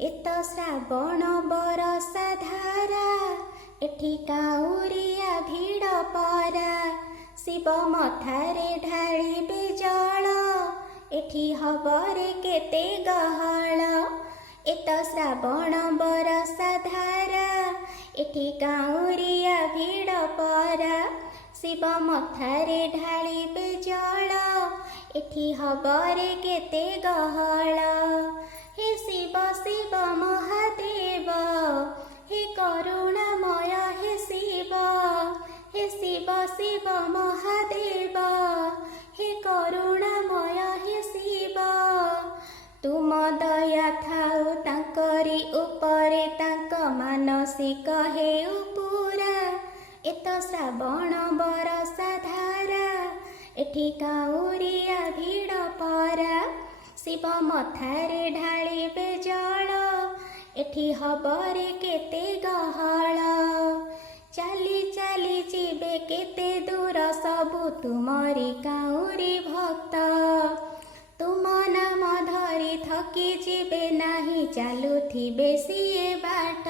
एत श्रावण बरसा धारा एठी काउरिया भिड़ परा शिव मथारे ढाळिबे जल एठी हबरे केते गहळ। एत श्रावण बरसा धारा एठी काउरिया भिड़ परा शिव मथारे ढाळिबे जल एठी हबरे केते गहळ। हे शिव शिव महादेव हे करुणामय हे शिव शिव महादेव हे करुणामय हे शिव। तुम दया थाउ तांकरी उपरे तांक मानसिक हेउ पूरा। एत श्रावण बरसा धारा एठी काउरिया भिड़ परा शिव मथारे ढाळिबे जल एठी हबरे केते गहळ। चाली चाली जिबे केते दूर सबु तुमरी काउरी भक्त तुम नाम धरी थकी जिबे नाही चालुथिबे सिए बाट।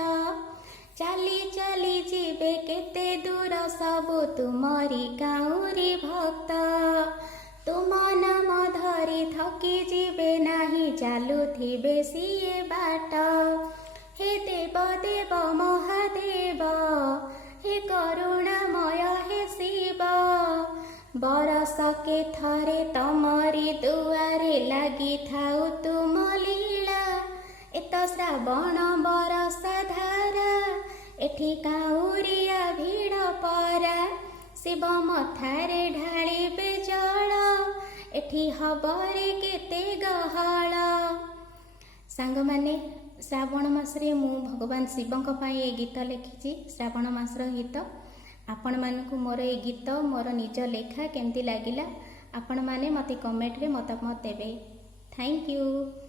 चाली चाली जिबे केते दूर सबु तुमरी काउरी भक्त तुम नाम धरी थकी जिबे नाही चालुथिबे सिए बाट। हे देव देव महादेव हे करुणामय हे शिव बरसके थरे तमरी दुआरे लागि थाउ तुम लीला। एत श्रावण बरसा धारा एठी काउरिया भिड़ परा शिव मथारे ढाळिबे जल एठी हबरे केते गहळ। सांग माने श्रावण मासरे मु भगवान शिवंक पाई ए गीत लिखिछि। श्रावण मासर गीत आपण मानकु मोर ए गीत मोर निज लेखा केमती लागिला आपण माने मते कमेंट रे मतामत देबे। Thank you.